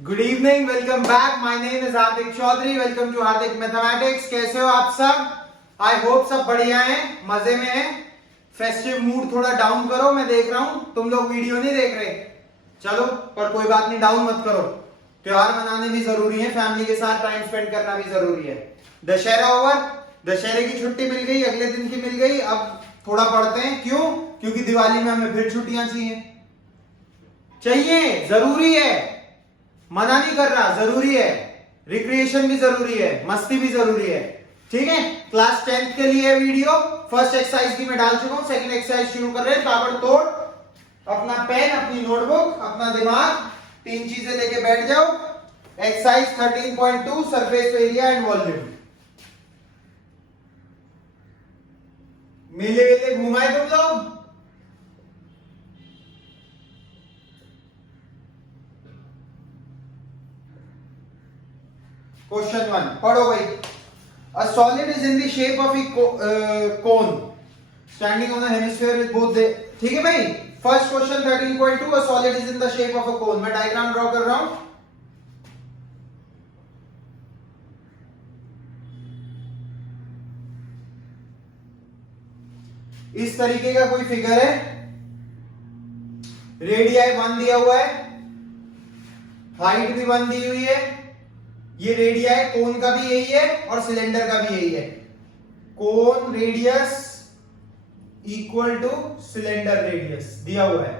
Good evening, welcome back. My name is Hardik Chaudhary. Welcome to Hardik mathematics. कैसे हो आप सब? आई होप सब बढ़िया हैं, मजे में हैं। फेस्टिव मूड थोड़ा डाउन करो, मैं देख रहा हूं तुम लोग वीडियो नहीं देख रहे। चलो, पर कोई बात नहीं, डाउन मत करो। त्योहार मनाने भी जरूरी है, फैमिली के साथ टाइम स्पेंड करना भी जरूरी है। दशहरा ओवर, दशहरे की छुट्टी मिल गई, अगले दिन की मिल गई। अब थोड़ा पढ़ते हैं। क्यों? क्योंकि दिवाली में हमें फिर छुट्टियां चाहिए, जरूरी है। मना नहीं कर रहा, जरूरी है। रिक्रिएशन भी जरूरी है, मस्ती भी जरूरी है। ठीक है, क्लास 10th के लिए वीडियो फर्स्ट एक्सरसाइज की मैं डाल चुका हूं। सेकंड एक्सरसाइज शुरू कर रहे हैं ताबड़तोड़। अपना पेन, अपनी नोटबुक, अपना दिमाग, तीन चीजें लेके बैठ जाओ। Exercise 13.2 surface area and volume. मेले वेले घुमाए तुम लोग? क्वेश्चन 1 पढ़ो भाई। A solid is in the shape of a cone standing on a hemisphere with both the। ठीक है भाई, first question 13.2, a solid is in the shape of a cone। मैं डायग्राम ड्रॉ कर रहा हूं। इस तरीके का कोई फिगर है, रेडियाई 1 दिया हुआ है, हाइट भी 1 दी हुई है। ये रेडियाई कोन का भी यही है और सिलेंडर का भी यही है। Cone radius equal to cylinder radius दिया हुआ है।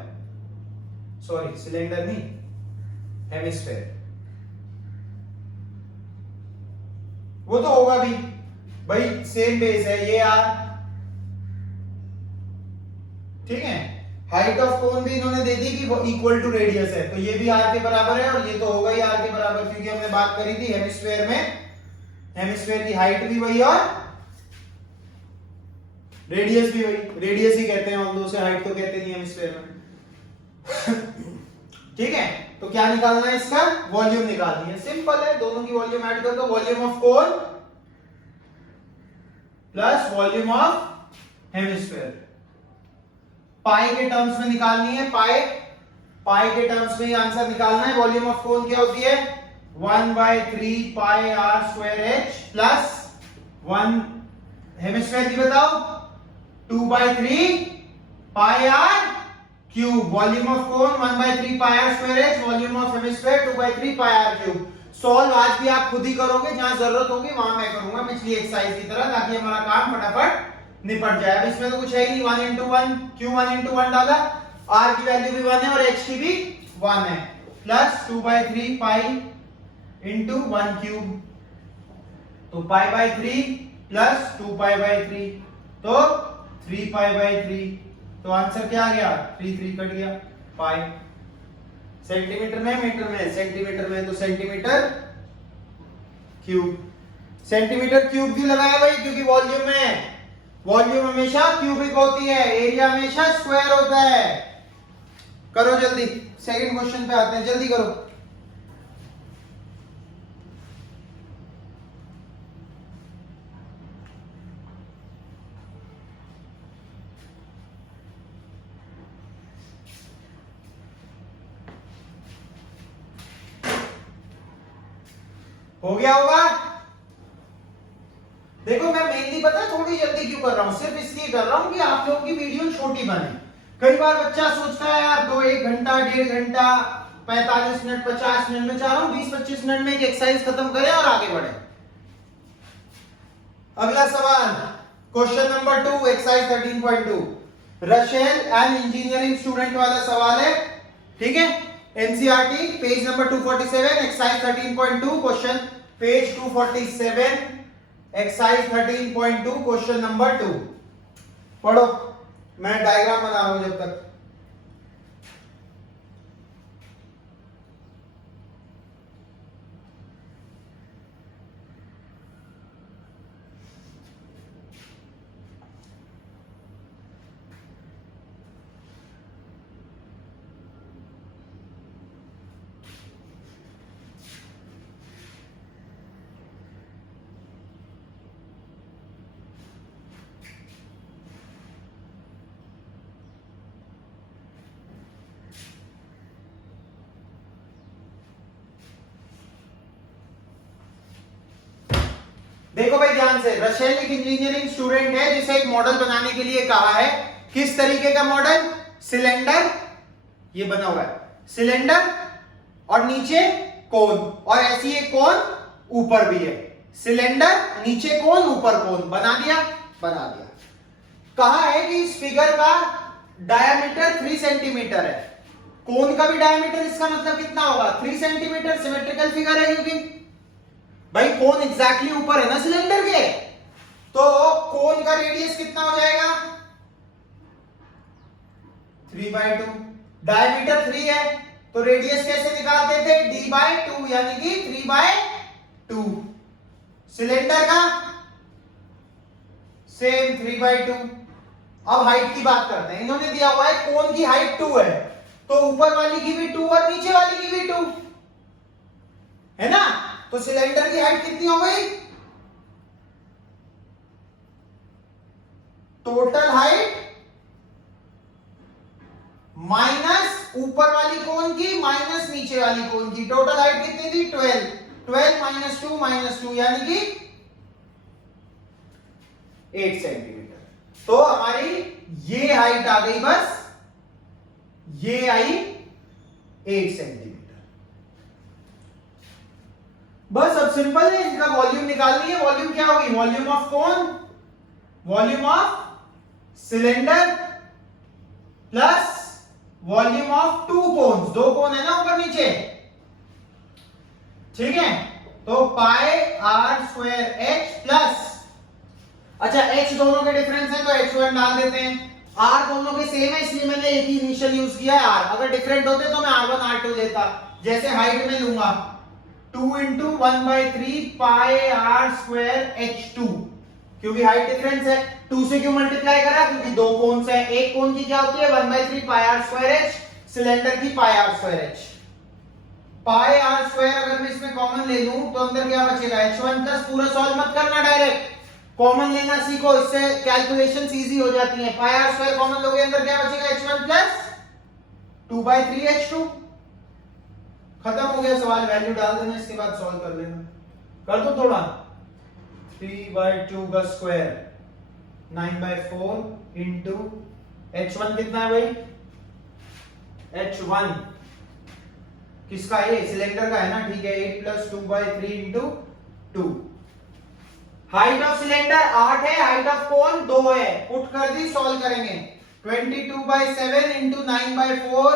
सॉरी, सिलेंडर नहीं, हेमिस्फेयर। वो तो होगा भी भाई, सेम बेस है ये यार। ठीक है, हाइट ऑफ कोन भी इन्होंने दे दी कि वो इक्वल टू रेडियस है, तो ये भी आर के बराबर है और ये तो होगा ही आर के बराबर, क्योंकि हमने बात करी थी हेमिस्फेयर में, हेमिस्फेयर की हाइट भी वही और रेडियस भी वही। रेडियस ही कहते हैं हम, दो से हाइट तो कहते नहीं हेमिस्फेयर में। ठीक है, तो क्या निकालना है? इसका वॉल्यूम निकालनी है। सिंपल है, दोनों की वॉल्यूम ऐड कर दो। Volume of cone plus volume of hemisphere. Pi के टर्म्स में निकालनी है। पाई के टर्म्स में ही आंसर निकालना है। वॉल्यूम ऑफ कोन क्या होती है? 1/3 pi r square h plus 1 hemisphere की बताओ 2/3 pi r cube. Volume of cone 1/3 pi r square h, volume of hemisphere 2/3 pi r cube. Solve आज भी आप खुद ही करोगे, जहां जरूरत होगी वहां मैं करूंगा पिछली एक्सरसाइज की तरह, ताकि हमारा काम फटाफट निपट जाए। अब इसमें तो कुछ है ही नहीं, 1 into 1, क्यों 1 into 1 डाला? r की वैल्यू भी 1 है और h की भी 1 है, प्लस 2/3 पाई इंटू 1 क्यूब, तो पाई/3 प्लस 2π/3, तो 3π/3। तो आंसर क्या आ गया? 3 कट गया। पाई सेंटीमीटर में, मीटर में, सेंटीमीटर में, तो सेंटीमीटर क्यूब। सेंटीमीटर क्यूब क्यों लगाया भाई? क्योंकि वॉल्यूम में, वॉल्यूम हमेशा क्यूबिक होती है, एरिया हमेशा स्क्वायर होता है। करो जल्दी, सेकंड क्वेश्चन पे आते हैं, जल्दी करो। हो गया होगा? देखो, मैं मेनली पता है थोड़ी जल्दी क्यों कर रहा हूं, सिर्फ इसलिए कर रहा हूं कि आप लोगों की वीडियो छोटी बने। कई बार बच्चा सोचता है यार 1 घंटा, 1.5 घंटा, 45 मिनट, 50 मिनट में चाह रहा हूं 20-25 मिनट में एक एक्सरसाइज खत्म करें और आगे बढ़े। अगला सवाल, question number 2, exercise 13.2, Rachel and engineering student वाला सवाल है। ठीक है, NCERT page number 247, exercise 13.2, question page 247, exercise 13.2, question number 2। पढ़ो, मैं डायग्राम बना रहा हूं जब तक। देखो भाई ध्यान से, रशेल एक इंजीनियरिंग स्टूडेंट है जिसे एक मॉडल बनाने के लिए कहा है। किस तरीके का मॉडल? सिलेंडर, ये बना हुआ है सिलेंडर और नीचे कोन, और ऐसी एक कोन ऊपर भी है। सिलेंडर, नीचे कोन, ऊपर कोन, बना दिया? बना दिया। कहा है कि इस फिगर का डायमीटर 3 सेंटीमीटर है। कोन का भी डायमीटर इसका मतलब कितना होगा? 3 सेंटीमीटर। सिमेट्रिकल फिगर है क्योंकि भाई कोन एग्जैक्टली ऊपर है ना सिलेंडर के, तो कोन का रेडियस कितना हो जाएगा? 3/2। डायमीटर 3 है तो रेडियस कैसे निकालते थे? d/2, यानी कि 3/2। सिलेंडर का सेम 3/2। अब हाइट की बात करते हैं। इन्होंने दिया हुआ है कोन की हाइट 2 है, तो ऊपर वाली की भी 2 और नीचे वाली की भी 2 है ना, तो सिलेंडर की हाइट कितनी हो गई? टोटल हाइट माइनस ऊपर वाली कोन की माइनस नीचे वाली कोन की, टोटल हाइट कितनी थी? 12। 12 माइनस 2 माइनस 2 यानी कि 8 सेंटीमीटर। तो हमारी ये हाइट आ गई, बस ये आई 8 सेंटीमीटर। बस अब सिंपल है, इनका वॉल्यूम निकालनी है। वॉल्यूम क्या होगी? Volume of cone, volume of cylinder plus volume of 2 cones. 2 cone है ना ऊपर नीचे, ठीक है। तो pi r square h plus, अच्छा एच दोनों के डिफरेंस है तो h1 डाल देते हैं। आर दोनों के सेम है इसलिए मैंने एक ही इनिशियल यूज किया है आर। अगर डिफरेंट होते तो मैं r1 r2 लेता। जैसे हाइट में लूंगा 2 × 1/3 पाई आर स्क्वायर h2, क्योंकि हाइट डिफरेंस है। 2 से क्यों मल्टीप्लाई करा? क्योंकि 2 कोन्स है। एक कोन की क्या होती है? 1/3 pi r square h, cylinder की pi r square h। Pi r square अगर मैं इसमें कॉमन ले लूं तो अंदर क्या बचेगा? h1 प्लस, पूरा सॉल्व मत करना, डायरेक्ट कॉमन लेना सीखो, इससे कैलकुलेशन इजी हो जाती है। पाई आर स्क्वायर कॉमन लोगे, अंदर क्या बचेगा? h1 plus 2/3 h2। खत्म हो गया सवाल, वैल्यू डाल देना, इसके बाद सॉल्व कर लेना। कर दो थोड़ा। 3/2 का स्क्वायर 9/4 इंटू h1 कितना है भाई? h1 किसका है? सिलेंडर का है ना, ठीक है। 8 + 2/3 इंटू 2। हाइट ऑफ सिलेंडर 8 है, हाइट ऑफ कोन 2 है। पुट कर दी, सॉल्व करेंगे। 22/7 इंटू 9/4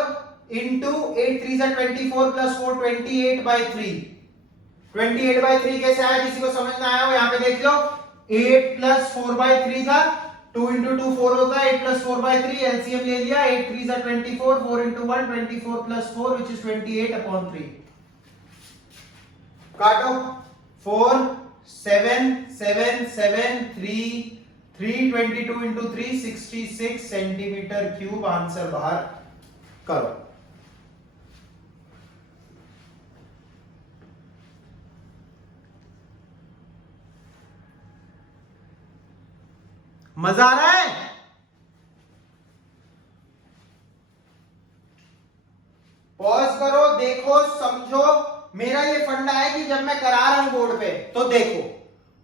इंटू 8 3 = 24 + 4 28/3। 28/3 कैसे आया? किसी को समझ ना आया हो यहाँ पे देख लो। 8 + 4/3 था, 2 × 2 4 होता है, 8 + 4/3 एलसीएम ले लिया। 8 3 = 24, 4 × 1 24 + 4 which is 28/3। काटो। 4 7 7 7 3 3 22 × 3 66 सेंटीमीटर क्यूब। आंसर बाहर करो। मजा आ रहा है? पॉज करो, देखो, समझो। मेरा ये फंडा है कि जब मैं करा रहा हूं बोर्ड पे तो देखो,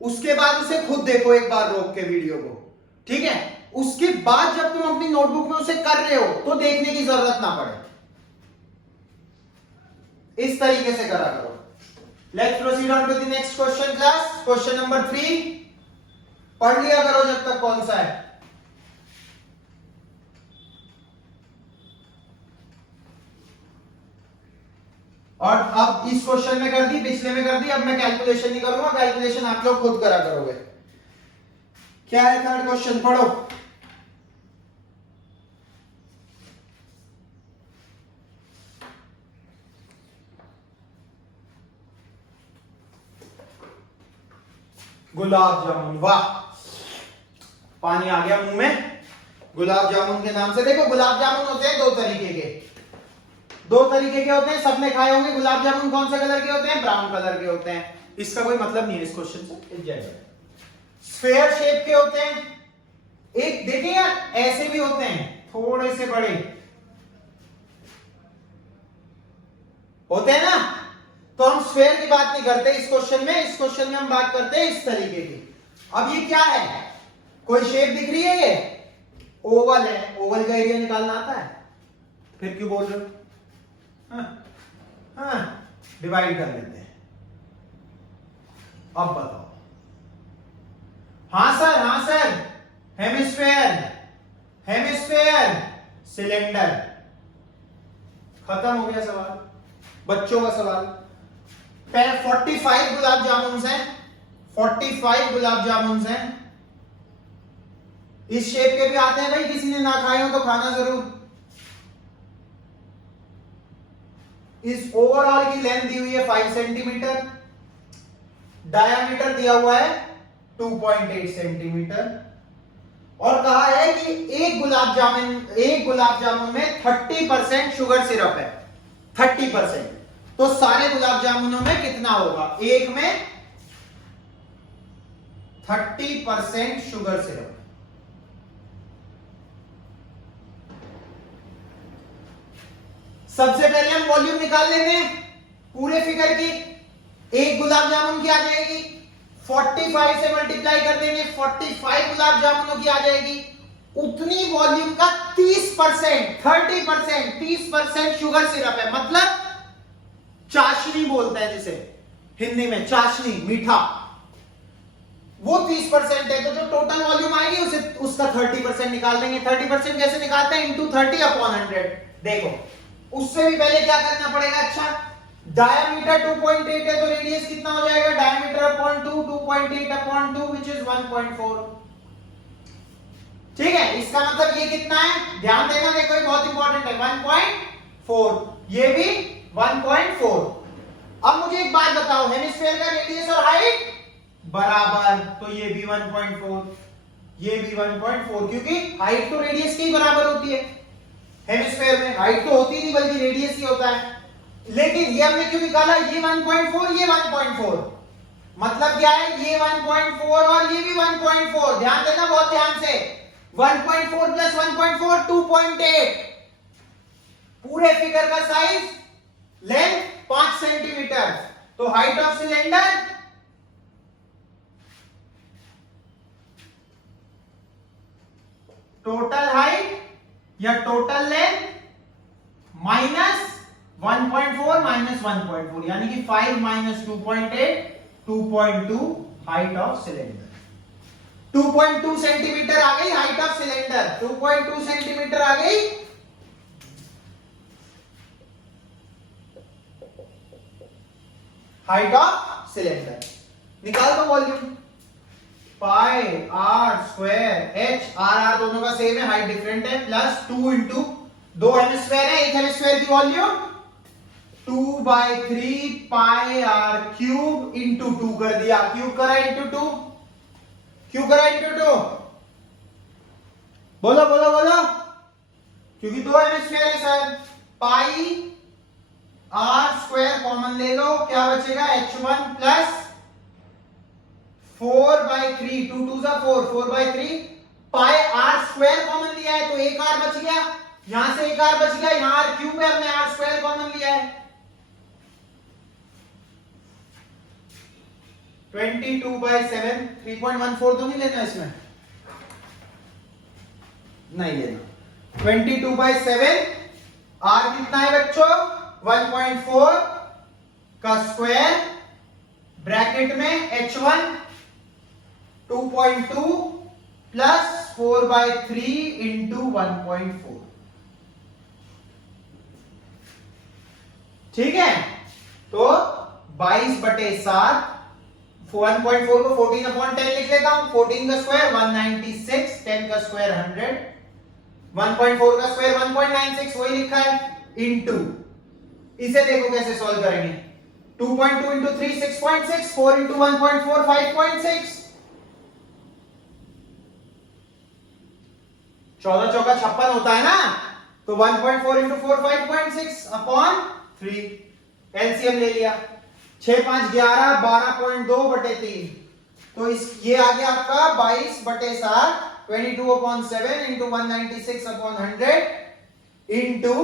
उसके बाद उसे खुद देखो एक बार रोक के वीडियो को, ठीक है। उसके बाद जब तुम अपनी नोटबुक में उसे कर रहे हो तो देखने की जरूरत ना पड़े। इस तरीके से करा करो। Let's proceed on to the next question class. Question number 3 पढ़ लिया करो जब तक। कौन सा है? और अब इस क्वेश्चन में कर दी, पिछले में कर दी, अब मैं कैलकुलेशन नहीं करूंगा, कैलकुलेशन आप लोग खुद करा करोगे। क्या है थर्ड क्वेश्चन? पढ़ो। गुलाब जामुन, वाह, पानी आ गया मुंह में। गुलाब जामुन के नाम से देखो, गुलाब जामुन होते हैं 2 तरीके के। 2 तरीके के होते हैं, सबने खाए होंगे गुलाब जामुन। कौन से कलर के होते हैं? ब्राउन कलर के होते हैं। इसका कोई मतलब नहीं है इस क्वेश्चन से। स्फेयर शेप के होते हैं। एक देखिए यार, ऐसे भी होते हैं, थोड़े से बड़े होते हैं ना। तो हम स्फेयर की बात बात नहीं करते इस क्वेश्चन में। इस क्वेश्चन में हम बात करते हैं इस तरीके की। अब ये क्या है, कोई शेप दिख रही है, ये ओवल है, ओवल का एरिया निकालना आता है, फिर क्यों बोल रहे हो? डिवाइड कर लेते हैं। अब बताओ। हाँ सर, हेमिस्फेयर, हेमिस्फेयर, सिलेंडर। खत्म हो गया सवाल, बच्चों का सवाल। 45 गुलाब जामुन हैं, 45 गुलाब जामुन हैं। इस शेप के भी आते हैं भाई, किसी ने ना खाए हो तो खाना जरूर। इस ओवरऑल की लेंथ दी हुई है 5 सेंटीमीटर, डायामीटर दिया हुआ है 2.8 सेंटीमीटर, और कहा है कि एक गुलाब जामुन में 30% शुगर सिरप है, 30%। तो सारे गुलाब जामुनों में कितना होगा? एक में 30% शुगर सिरप। सबसे पहले हम वॉल्यूम निकाल लेंगे पूरे फिगर की। एक गुलाब जामुन की आ जाएगी, 45 से मल्टीप्लाई कर देंगे, 45 गुलाब जामुनों की आ जाएगी। उतनी वॉल्यूम का 30%, 30% शुगर सिरप है, मतलब चाशनी बोलते हैं जिसे हिंदी में, चाशनी, मीठा। वो 30% है, तो जो टोटल वॉल्यूम आएगी उसे उसका 30% निकाल देंगे। 30% कैसे निकालते हैं? इंटू 30/100। देखो, उससे भी पहले क्या करना पड़ेगा? अच्छा, डायमीटर 2.8 है तो रेडियस कितना हो जाएगा? Diameter upon 2, 2.8/2 which is 1.4। ठीक है, इसका मतलब ये कितना है? ध्यान देना, देखो ये बहुत इंपॉर्टेंट है, 1.4, ये भी 1.4। अब मुझे एक बात बताओ, हेमिस्फीयर का रेडियस और हाइट बराबर, तो ये भी 1.4, ये भी 1.4, क्योंकि हाइट तो रेडियस के ही बराबर होती है। हेमिस्फीयर में हाइट तो होती नहीं बल्कि रेडियस ही होता है। लेकिन ये हमने क्यों निकाला? ये 1.4, ये 1.4, मतलब क्या है? ये 1.4 और ये भी 1.4। ध्यान देना बहुत ध्यान से, 1.4 प्लस 1.4 2.8। पूरे फिगर का साइज, लेंथ 5 सेंटीमीटर। तो height of cylinder total height या टोटल लेंथ माइनस 1.4 माइनस 1.4, यानी कि 5 minus 2.8, 2.2 height of cylinder. 2.2 centimetre आ गई हाइट ऑफ सिलेंडर, 2.2 सेंटीमीटर आ गई। Height of cylinder. निकाल दो volume, pi r square h, r दोनों का सेम है, हाइट डिफरेंट है, प्लस 2 इंटू, दो हेमिस्फीयर है, एक हेमिस्फीयर की volume 2/3 pi r cube into 2 कर दिया, क्यूब करा इंटू 2, क्यों करा इंटू 2? बोलो बोलो बोलो, क्योंकि दो हेमिस्फीयर है sir. Pi r square common ले लो, क्या बचेगा? h1 plus 4/3, 2 2 4, 4/3। Pi r square common लिया है तो एक आर बच गया, यहां से एक आर बच गया, यहां आर क्यूब है, हमने आर स्क्वायर कॉमन लिया है। 22/7, 3.14 तो नहीं लेना इसमें, नहीं लेना। 22/7, आर कितना है बच्चों? 1.4 का स्क्वायर, ब्रैकेट में h1 2.2 प्लस 4/3 इंटू 1.4। ठीक है, तो 22/7, 1.4 को 14/10 लिख लेता हूं, 14 का स्क्वायर 196, 10 का स्क्वायर 100, 1.4 का स्क्वायर 1.96 वही लिखा है, इंटू, इसे देखो कैसे सॉल्व करेंगे। 2.2 इंटू 3 6.6, 4 इंटू 1.4 5.6, 14 चौका 56 होता है ना, तो 1.4 इंटू 4 5.6 अपॉन 3, एलसीएम ले लिया, 6 5 11, 12.2/3, तो इस ये आ गया आपका 22/7, 22/7 इंटू 196/100 इंटू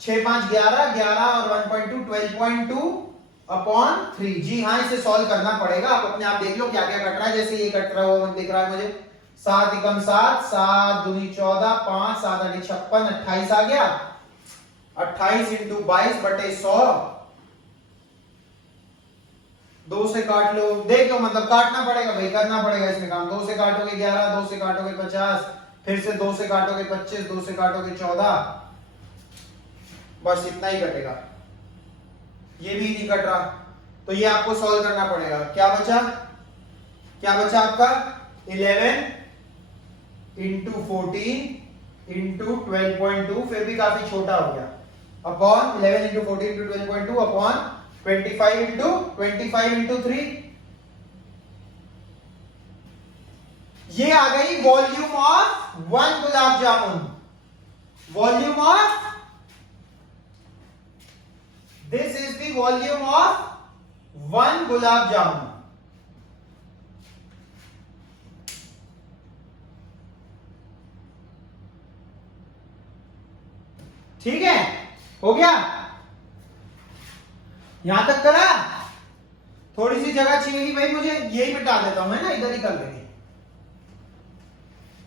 6 5 11, 11 और 1.2 12.2, अपॉन 3। जी हाँ, इसे सॉल्व करना पड़ेगा। आप अपने आप देख लो क्या क्या कट रहा है। जैसे ये कट रहा है, दिख रहा है मुझे 7 एकम 7, 7 दूनी 14, 5 7 आठी 56, 28 आ गया। 28 इंटू 22 बटे 100, 2 से काट लो, देख लो, मतलब काटना पड़ेगा भाई, करना पड़ेगा इसमें काम। 2 से काटोगे 11, 2 से काटोगे 50, फिर से 2 से काटोगे 25, 2 से काटोगे 14, बस इतना ही कटेगा। ये भी नहीं कट रहा, तो ये आपको सॉल्व करना पड़ेगा। क्या बचा, क्या बचा आपका 11 इंटू 14 इंटू 12.2, फिर भी काफी छोटा हो गया, upon 11 into 14 into 12.2 upon 25 into 3। ये आ गई volume of 1 gulab jamun. Volume of, this is the volume of 1 gulab jamun. ठीक है, हो गया, यहां तक करा। थोड़ी सी जगह चाहिए भाई मुझे, यही मिटा देता हूं, है ना, इधर ही कर लेंगे।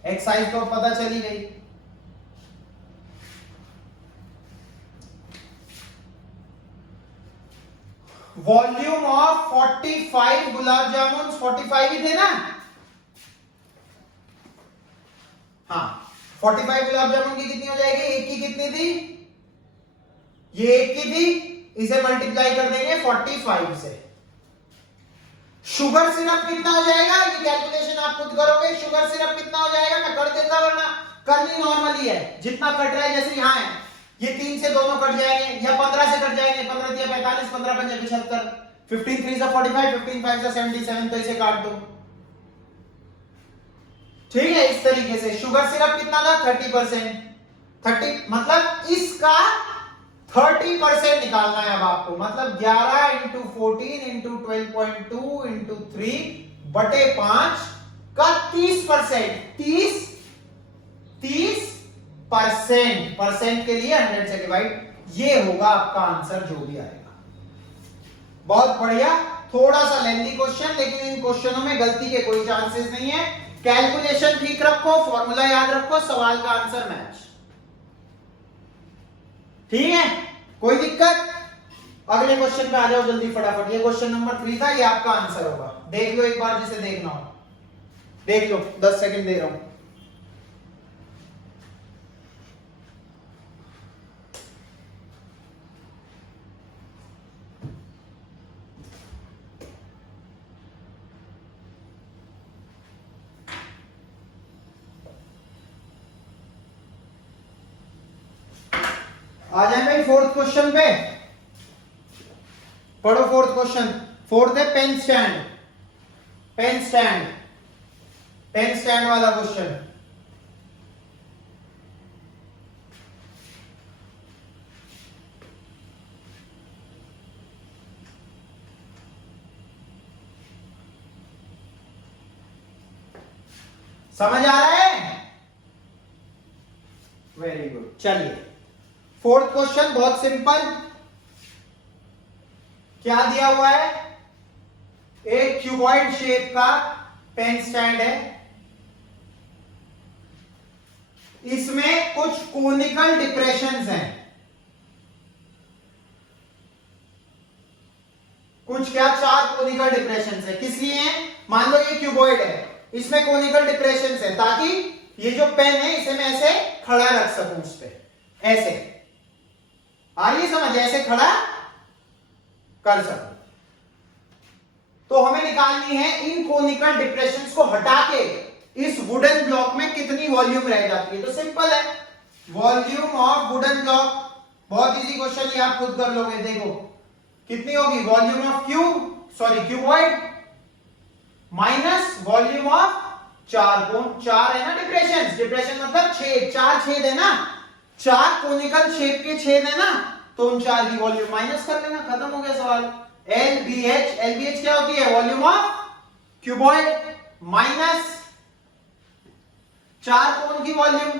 एक्सरसाइज तो पता चली गई। वॉल्यूम ऑफ 45 गुलाब जामुन, 45 ही थे ना। हाँ, 45 गुलाब जामुन की कितनी हो जाएगी, एक की कितनी थी, ये एक की थी, इसे मल्टीप्लाई कर देंगे 45 से। शुगर सिरप कितना हो जाएगा, ये कैलकुलेशन आप खुद करोगे। शुगर सिरप कितना हो जाएगा, मैं कर देता, वरना करनी नॉर्मली है। जितना कट रहा है, जैसे यहां है, ये 3 से दोनों कट जाएंगे, या 15 से कट जाएंगे। 15 दिया 45, 15 पंजे 75, 15 3 से 45, 15 5 से 77, तो इसे काट दो। ठीक है, इस तरीके से। शुगर सिरप कितना था, 30%। 30 मतलब इसका 30% निकालना है अब आपको। मतलब 11 इंटू 14 इंटू 12.2 इंटू 3 बटे 5 का 30%। 30% परसेंट के लिए 100 से डिवाइड, ये होगा आपका आंसर जो भी आएगा। बहुत बढ़िया, थोड़ा सा लेंथी क्वेश्चन, लेकिन इन क्वेश्चनों में गलती के कोई चांसेस नहीं है। कैलकुलेशन ठीक रखो, फॉर्मूला याद रखो, सवाल का आंसर मैच। ठीक है, कोई दिक्कत। अगले क्वेश्चन पे आ जाओ जल्दी फटाफट। ये क्वेश्चन नंबर 3 था, ये आपका आंसर होगा। देख लो एक बार, जिसे देखना हो देख लो, 10 सेकंड दे रहा हूं। आ जाए भाई फोर्थ क्वेश्चन पे, पढ़ो फोर्थ क्वेश्चन। फोर्थ है pen stand. Pen stand, pen stand वाला क्वेश्चन। समझ आ रहा है, वेरी गुड। चलिए, फोर्थ क्वेश्चन बहुत सिंपल। क्या दिया हुआ है, एक क्यूबॉइड शेप का पेन स्टैंड है, इसमें कुछ कोनिकल डिप्रेशंस हैं। कुछ क्या, 4 कोनिकल डिप्रेशंस है। किस लिए हैं, मान लो ये क्यूबॉइड है, इसमें कोनिकल डिप्रेशंस है, ताकि ये जो पेन है इसे मैं ऐसे खड़ा रख सकूं उस पे, ऐसे। आ रही है समझ, ऐसे खड़ा कर सकूं। तो हमें निकालनी है इन कोनिकल डिप्रेशंस को हटा के इस वुडन ब्लॉक में कितनी वॉल्यूम रह जाती है। तो सिंपल है, वॉल्यूम ऑफ वुडन ब्लॉक, बहुत इजी क्वेश्चन, ये आप खुद कर लोगे। देखो कितनी होगी, volume of cuboid minus volume of 4 कोन। 4 है ना डिप्रेशन, डिप्रेशन मतलब छेद, 4 छेद है ना, 4 कोनिकल शेप के छेद है ना, तो उन 4 की वॉल्यूम माइनस कर लेना, खत्म हो गया सवाल। LBH, LBH क्या होती है, वॉल्यूम ऑफ क्यूबॉइड माइनस 4 कोन की वॉल्यूम।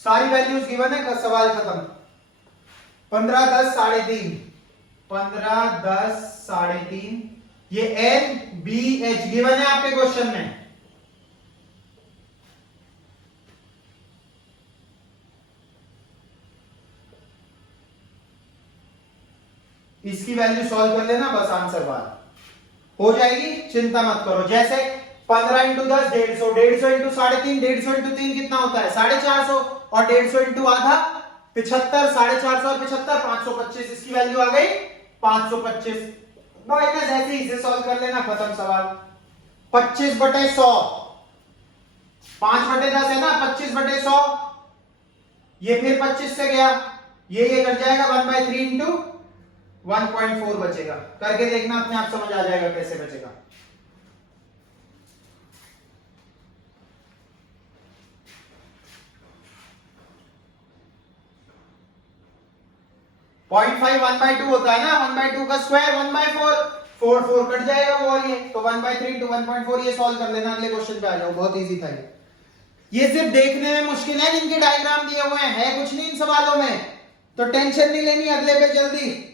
सारी वैल्यूज गिवन है, सवाल खत्म। 15 10 3.5, 15 10 3.5, ये एन बी एच गिवन है आपके क्वेश्चन में। इसकी वैल्यू सॉल्व कर लेना, बस आंसर बार हो जाएगी, चिंता मत करो। जैसे 15 इंटू 10 150, 150 इंटू 3.5, 150 इंटू 3 कितना होता है 450, और 150 इंटू आधा 75, 450 और 75 525, इसकी वैल्यू आ गई 525। माइनस ऐसे ही इसे सॉल्व कर लेना, खत्म सवाल। 25/100, 5/10 है ना, 25/100, ये फिर 25 से गया, ये कट जाएगा 1/3 इंटू 1.4 बचेगा। करके देखना, अपने आप समझ आ जाएगा कैसे बचेगा। पॉइंट 5 1/2 होता है ना, 1/2 का स्क्वायर 1/4, 4 4 कट जाएगा वो, और ये तो 1/3 इंटू 1.4, ये सॉल्व कर लेना, अगले क्वेश्चन पे आ जाओ, बहुत इजी था ये सिर्फ देखने में मुश्किल है, जिनके डायग्राम दिए हुए हैं, है कुछ नहीं इन सवालों में, तो टेंशन नहीं लेनी, अगले पे जल्दी।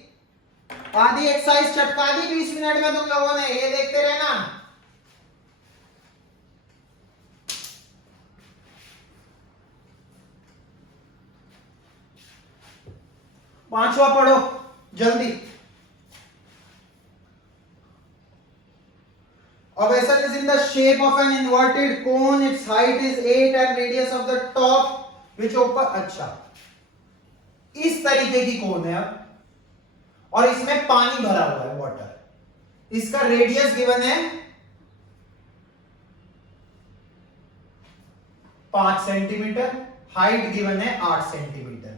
आधी एक्सरसाइज चटका दी 20 मिनट में तुम लोगों ने, ये देखते रहना। पांचवा पढ़ो जल्दी। A vessel is in the shape of an inverted cone. Its height is 8 and radius of the top which open, अच्छा इस तरीके की कोन है अब, और इसमें पानी भरा हुआ है, वाटर। इसका रेडियस गिवन है 5 सेंटीमीटर, हाइट गिवन है 8 सेंटीमीटर।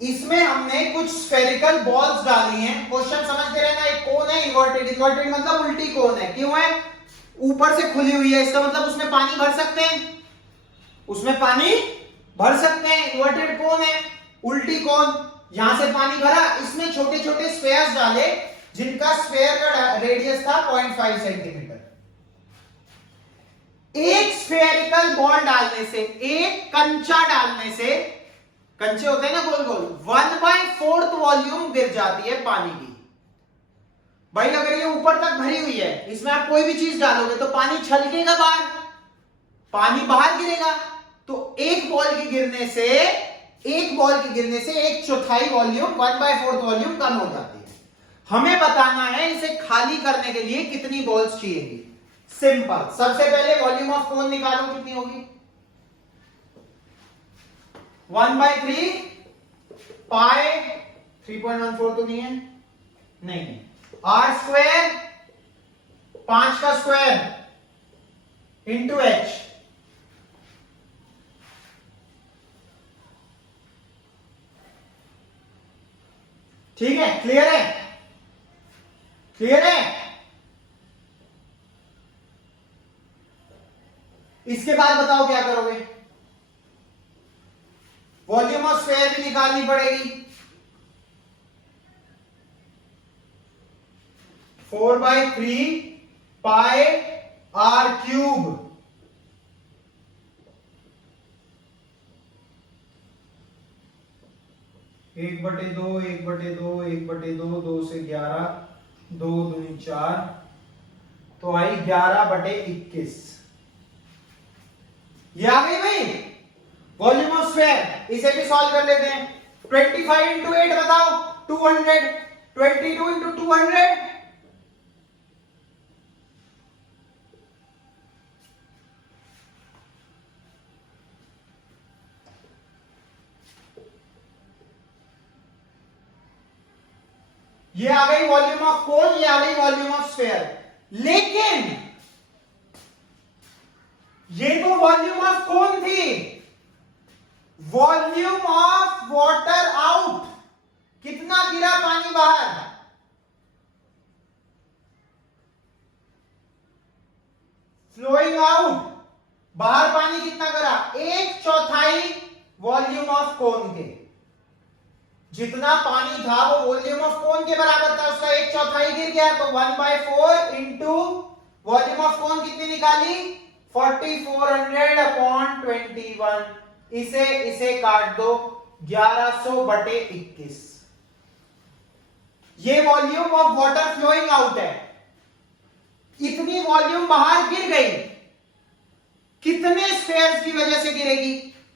इसमें हमने कुछ स्फेरिकल बॉल्स डाली हैं। क्वेश्चन समझते रहना, एक कोन है इन्वर्टेड, इन्वर्टेड मतलब उल्टी कोन है, क्यों है, ऊपर से खुली हुई है, इसका मतलब उसमें पानी भर सकते हैं, उसमें पानी भर सकते हैं, इन्वर्टेड कोन है, उल्टी कोन, यहां से पानी भरा, इसमें छोटे छोटे स्फेयर्स डाले जिनका स्फेयर का रेडियस था 0.5 सेंटीमीटर। एक स्फेरिकल बॉल डालने से, एक कंचा डालने से, कंचे होते हैं ना गोल गोल, 1/4 वॉल्यूम गिर जाती है पानी की। भाई अगर ये ऊपर तक भरी हुई है, इसमें आप कोई भी चीज डालोगे तो पानी छलकेगा बाहर, पानी बाहर गिरेगा, तो एक बॉल के गिरने से, एक बॉल के गिरने से 1/4 वॉल्यूम, 1/4 वॉल्यूम कम हो जाती है। हमें बताना है इसे खाली करने के लिए कितनी बॉल्स चाहिए। सिंपल, सबसे पहले वॉल्यूम ऑफ कोन निकालो, कितनी होगी, 1/3 पाई, 3.14 तो नहीं है, नहीं, आर स्क्वायर 5 का स्क्वायर इंटू एच, ठीक है, क्लियर है, क्लियर है। इसके बाद बताओ क्या करोगे, वॉल्यूम ऑफ स्फेयर भी निकालनी पड़ेगी, 4/3 पाई आर क्यूब, एक बटे दो, 2 से 11, 2 दूनी 4, तो आई 11/21। ये आ गई भाई वॉल्यूम ऑफ स्फेयर। इसे भी सॉल्व कर लेते हैं। 25 इंटू 8 बताओ, 200, 22 इंटू 200, ये आ गई वॉल्यूम ऑफ कोन, ये आ गई वॉल्यूम ऑफ स्फेयर। लेकिन ये तो वॉल्यूम ऑफ कोन थी, वॉल्यूम ऑफ वाटर आउट, कितना गिरा पानी बाहर, फ्लोइंग आउट, बाहर पानी कितना करा, 1/4 वॉल्यूम ऑफ कोन के, जितना पानी था वो वॉल्यूम ऑफ कोन के बराबर था, उसका 1/4 गिर गया, तो 1/4 इंटू वॉल्यूम ऑफ कोन कितनी निकाली, 4400/21। इसे काट दो, 1100/21। ये volume of water flowing out है। इतनी वॉल्यूम बाहर गिर गई, कितने स्फेयर्स की वजह से गिरेगी?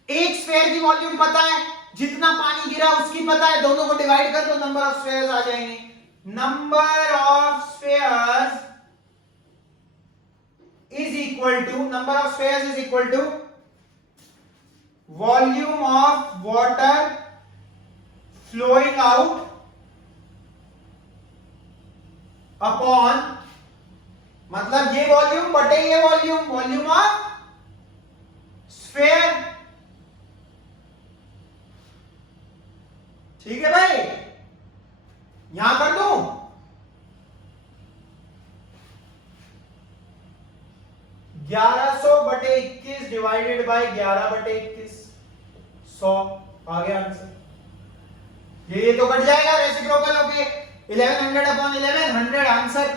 एक स्फेयर की वॉल्यूम पता है, जितना पानी गिरा उसकी पता है, दोनों को डिवाइड कर दो, नंबर ऑफ स्फेयर्स आ जाएंगे। Number of spheres is equal to, number of spheres is equal to volume of water flowing out upon, मतलब ये वॉल्यूम बटे ये वॉल्यूम, वॉल्यूम ऑफ स्फेयर। ठीक है भाई, यहां कर दूं, ग्यारह सौ बटे 21 डिवाइडेड बाई 11/21, 100 आ गया आंसर। ये तो कट जाएगा रेसिप्रोकल होके, 1100/1100 आंसर।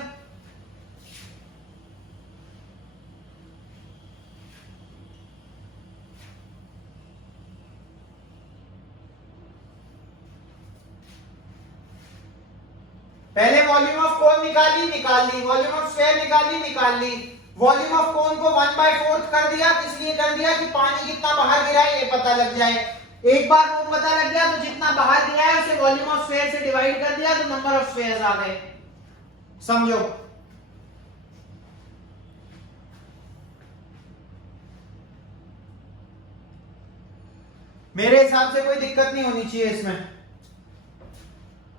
पहले वॉल्यूम ऑफ कोन निकाल ली, वॉल्यूम ऑफ स्फेयर निकाल ली। वॉल्यूम ऑफ कोन को 1/4 कर दिया, इसलिए कर दिया कि पानी कितना बाहर गिरा है ये पता लग जाए। एक बार वो पता लग गया तो जितना बाहर गिरा है उसे वॉल्यूम ऑफ स्फेयर से डिवाइड कर दिया तो नंबर ऑफ स्फेयर्स आ गए। समझो, मेरे हिसाब से कोई दिक्कत नहीं होनी चाहिए इसमें,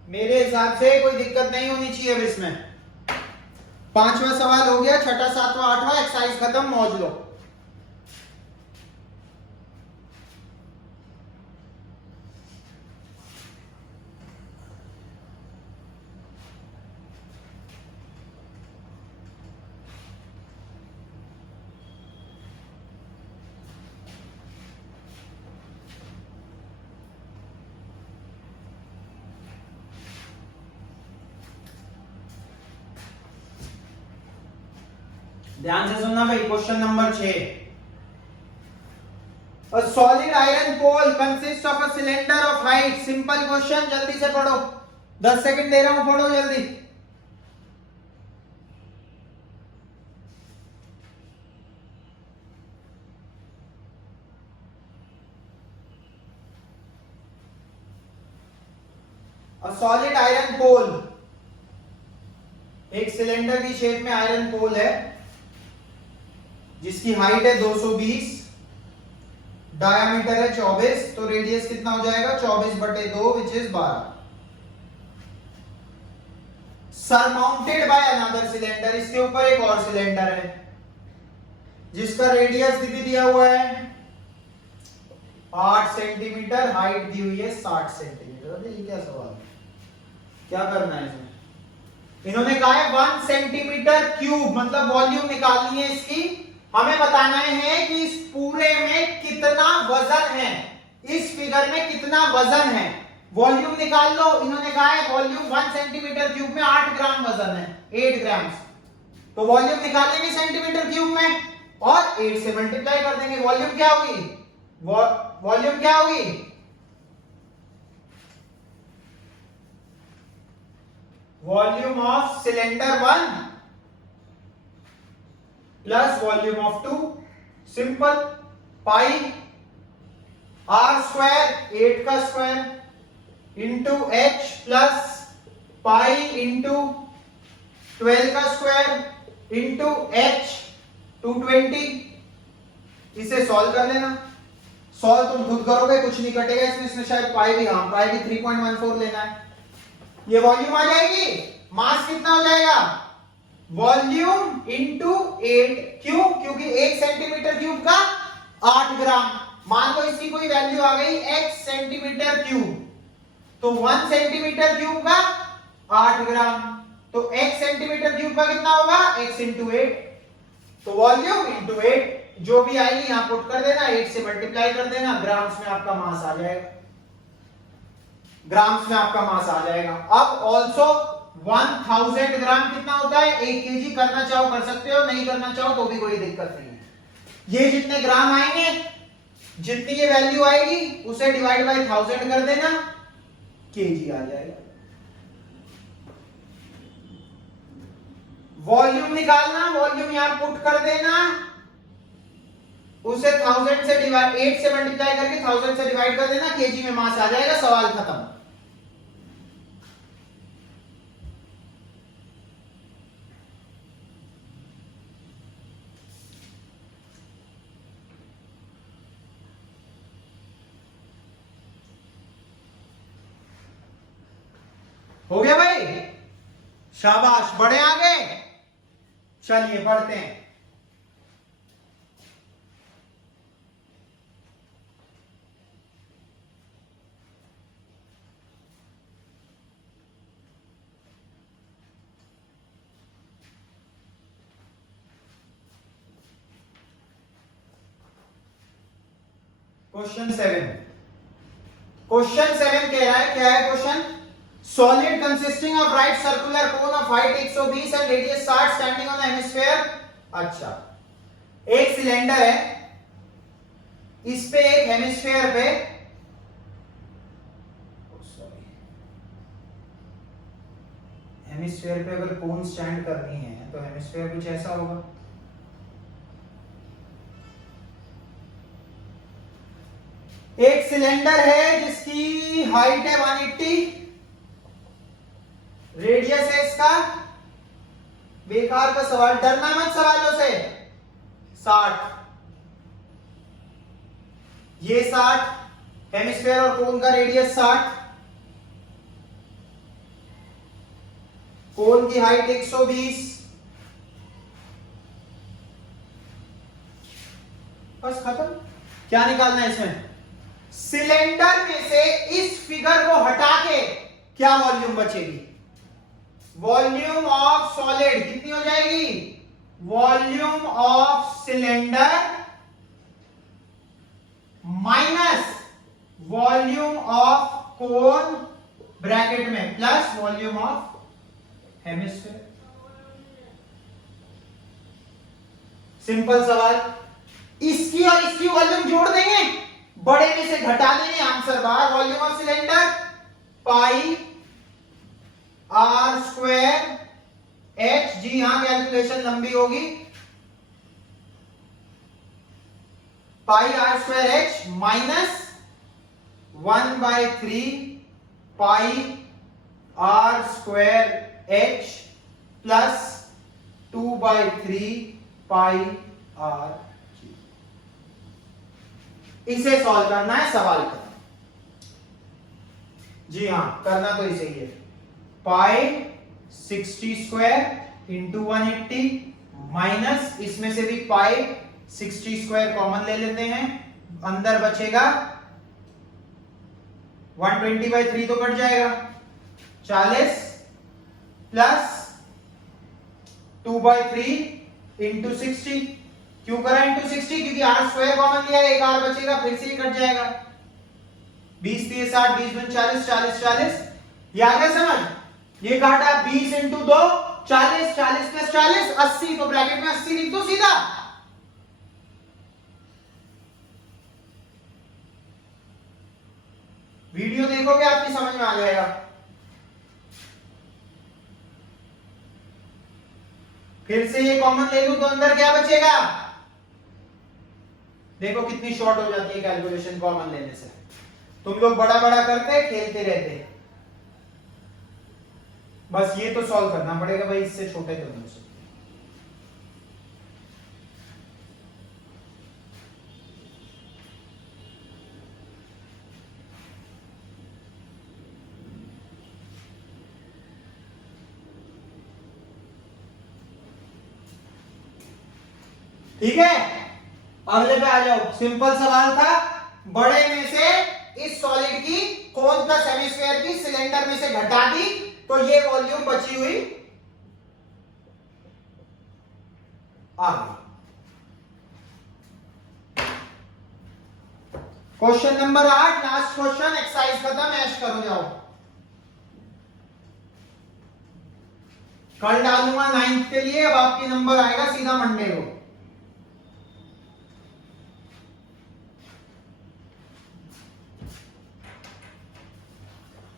मेरे हिसाब से कोई दिक्कत नहीं होनी चाहिए इसमें। पांचवा सवाल हो गया, छठा, सातवां, आठवां एक्सरसाइज खत्म, मौज लो। ध्यान से सुनना भाई, question number 6। A solid iron pole consists of a cylinder of height, simple question, जल्दी से पढ़ो, 10 सेकंड दे रहा हूं, पढ़ो जल्दी। A solid iron pole, एक सिलेंडर की शेप में आयरन पोल है जिसकी हाइट है 220, डायामीटर है 24, तो रेडियस कितना हो जाएगा 24/2 which is 12। Surmounted by another cylinder, इसके ऊपर एक और सिलेंडर है जिसका रेडियस दीदी दिया हुआ है 8 सेंटीमीटर, हाइट दी हुई है 60 सेंटीमीटर। ये क्या सवाल है, क्या करना है इसमें? इन्होंने कहा है 1 सेंटीमीटर क्यूब, मतलब वॉल्यूम निकालनी है इसकी। हमें बताना है कि इस पूरे में कितना वजन है, इस फिगर में कितना वजन है, वॉल्यूम निकाल लो। इन्होंने कहा है वॉल्यूम 1 सेंटीमीटर क्यूब में 8 ग्राम वजन है, 8 ग्राम। तो वॉल्यूम निकालेंगे सेंटीमीटर क्यूब में और 8 से मल्टीप्लाई कर देंगे। वॉल्यूम क्या होगी, वॉल्यूम क्या होगी, volume of cylinder 1 plus volume of 2, simple, pi r square 8 का square into h plus pi into 12 का स्क्वायर इंटू एच 220। इसे सॉल्व कर लेना, सॉल्व तुम खुद करोगे, कुछ नहीं कटेगा इसमें शायद पाई भी, हाँ पाई भी 3.14 लेना है। ये वॉल्यूम आ जाएगी, मास कितना हो जाएगा, वॉल्यूम इंटू 8, क्यों, क्योंकि 1 सेंटीमीटर क्यूब का 8 ग्राम। मान लो इसकी कोई वैल्यू आ गई x सेंटीमीटर क्यूब, तो 1 सेंटीमीटर क्यूब का 8 ग्राम, तो x सेंटीमीटर क्यूब का कितना होगा, x इंटू 8, तो वॉल्यूम इंटू 8 जो भी आएगी यहां पुट कर देना, 8 से मल्टीप्लाई कर देना, ग्राम्स में आपका मास आ जाएगा, ग्राम्स में आपका मास आ जाएगा। अब ऑल्सो 1000 ग्राम कितना होता है, 1 केजी। करना चाहो कर सकते हो, नहीं करना चाहो तो भी कोई दिक्कत नहीं है। ये जितने ग्राम आएंगे जितनी ये वैल्यू आएगी उसे डिवाइड बाय 1000 कर देना, केजी आ जाएगा। वॉल्यूम निकालना, वॉल्यूम यहां पुट कर देना, उसे 1000 से डिवाइड 8 से मल्टीप्लाई करके 1000 से डिवाइड कर देना, केजी में मास आ जाएगा, सवाल खत्म। हो गया भाई, शाबाश, बढ़े आगे। चलिए बढ़ते हैं। क्वेश्चन 7। क्वेश्चन 7 कह रहा है, क्या है question? Solid consisting of right circular cone of height 120 and radius 60 standing on the hemisphere. अच्छा, एक सिलेंडर है, इस पे एक हेमिस्फीयर पे, हेमिस्फीयर पे अगर कोन स्टैंड करनी है तो हेमिस्फीयर कुछ ऐसा होगा। एक सिलेंडर है जिसकी हाइट है 180, रेडियस है इसका, बेकार का सवाल, डरना मत सवालों से, 60, ये 60, हेमिस्फीयर और कोन का रेडियस 60, कोन की हाइट 120, बस खत्म। क्या निकालना है इसमें? सिलेंडर में से इस फिगर को हटा के क्या वॉल्यूम बचेगी? वॉल्यूम ऑफ सॉलिड कितनी हो जाएगी? Volume of cylinder minus volume of cone bracket में plus volume of hemisphere. Simple सवाल। इसकी और इसकी वॉल्यूम जोड़ देंगे, बड़े में से घटा देंगे, आंसर बाहर। Volume of cylinder pi r square h, जी हां कैलकुलेशन लंबी होगी, pi r square h minus 1/3 pi r square h plus 2/3 pi r. इसे सॉल्व करना है, सवाल का। जी हां, करना तो इसे ही है। पाई 60 स्क्वायर इंटू 180 माइनस, इसमें से भी पाई 60 स्क्वायर कॉमन ले लेते हैं, अंदर बचेगा 120/3 तो कट जाएगा, 40 प्लस 2/3 इंटू 60। क्यों करा इंटू 60? क्योंकि आर स्क्वायर कॉमन लिया, एक आर बचेगा, फिर से ही कट जाएगा। 20 3 60, 20 गुण 40, 40 40। ये आ गया समझ? ये काटा 20 इंटू 2 40, 40 प्लस 40 80, तो ब्रैकेट में 80 लिख दो सीधा। वीडियो देखोगे आपकी समझ में आ जाएगा। फिर से ये कॉमन ले लूं तो अंदर क्या बचेगा? देखो कितनी शॉर्ट हो जाती है कैलकुलेशन कॉमन लेने से। तुम लोग बड़ा बड़ा करते खेलते रहते, बस ये तो सॉल्व करना पड़ेगा भाई, इससे छोटे तो नहीं। ठीक है, अगले पे आ जाओ। सिंपल सवाल था, बड़े में से इस सॉलिड की कोन प्लस हेमिस्फीयर की सिलेंडर में से घटा दी, तो ये वॉल्यूम बची हुई आ गई। Question number 8, last question, exercise खत्म, ऐश करो जाओ। कल डालूंगा 9th के लिए, अब आपके नंबर आएगा सीधा मंडे को।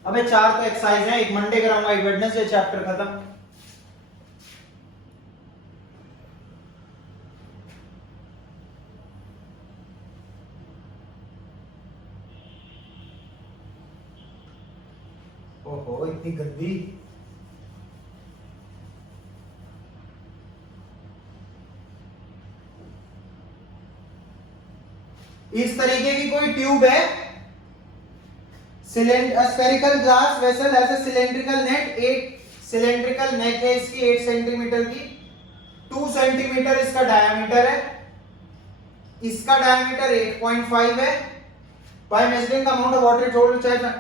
अबे 4 तो एक्सरसाइज है, एक मंडे कराऊंगा, एक वेडनेसडे, चैप्टर खत्म। ओहो इतनी गंदी। इस तरीके की कोई ट्यूब है, spherical glass vessel has a cylindrical net, 8 cylindrical neck है इसकी 8 सेंटीमीटर की, 2 सेंटीमीटर इसका डायमीटर है, इसका डायमीटर 8.5 है। By measuring the amount of water total चाहे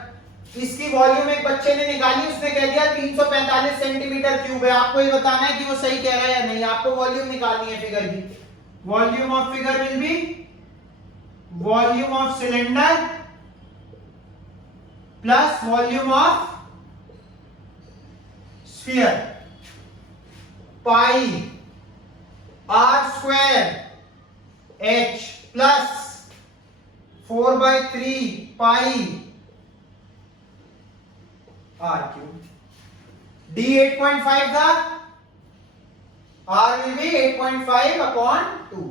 इसकी वॉल्यूम एक बच्चे ने निकाली, उसने कह दिया 345 सेंटीमीटर क्यूब है। आपको ये बताना है कि वो सही कह रहा है या नहीं, आपको वॉल्यूम निकालनी है फिगर की। Volume of figure will be volume of cylinder plus volume of sphere, pi r square h plus 4/3 pi r cube. D 8.5 था, आर विल बी 8.5/2।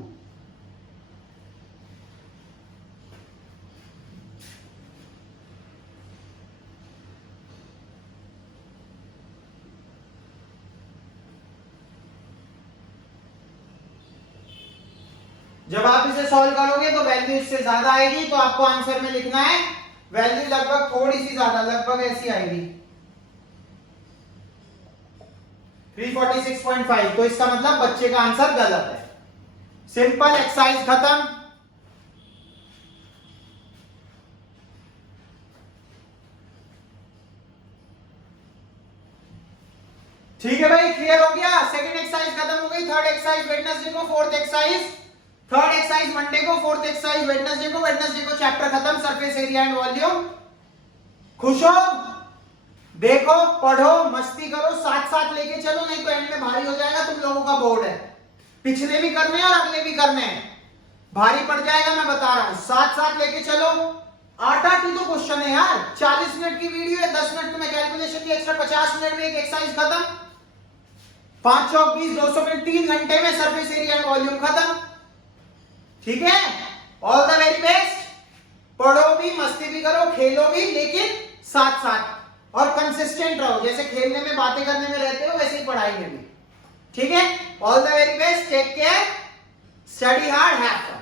जब आप इसे सॉल्व करोगे तो वैल्यू इससे ज्यादा आएगी, तो आपको आंसर में लिखना है वैल्यू लगभग थोड़ी सी ज्यादा, लगभग ऐसी आएगी 346.5। तो इसका मतलब बच्चे का आंसर गलत है। सिंपल एक्सरसाइज खत्म। ठीक है भाई, क्लियर हो गया। सेकंड एक्सरसाइज खत्म हो गई। थर्ड एक्सरसाइज वेडनेसडे को, fourth exercise third exercise Monday को, फोर्थ एक्सरसाइज वेडनेसडे को चैप्टर खत्म, सरफेस एरिया एंड वॉल्यूम। खुश हो? देखो, पढ़ो, मस्ती करो, साथ साथ लेके चलो, नहीं तो एंड में भारी हो जाएगा। तुम लोगों का बोर्ड है, पिछले भी करने हैं और अगले भी करने हैं, भारी पड़ जाएगा, मैं बता रहा हूं। साथ साथ लेके चलो। 8-8 ही तो क्वेश्चन है यार, 40 मिनट की वीडियो है, 10 मिनट में कैलकुलेशन की, एक्स्ट्रा 50 मिनट में एक एक्सरसाइज खत्म। 5 चौक 20, 200 मिनट, 3 घंटे में सरफेस एरिया एंड वॉल्यूम खत्म। ठीक है, ऑल द वेरी बेस्ट। पढ़ो भी, मस्ती भी करो, खेलो भी, लेकिन साथ साथ और कंसिस्टेंट रहो। जैसे खेलने में बातें करने में रहते हो, वैसे ही पढ़ाई में भी। ठीक है, all the very best, take care, study hard, have fun.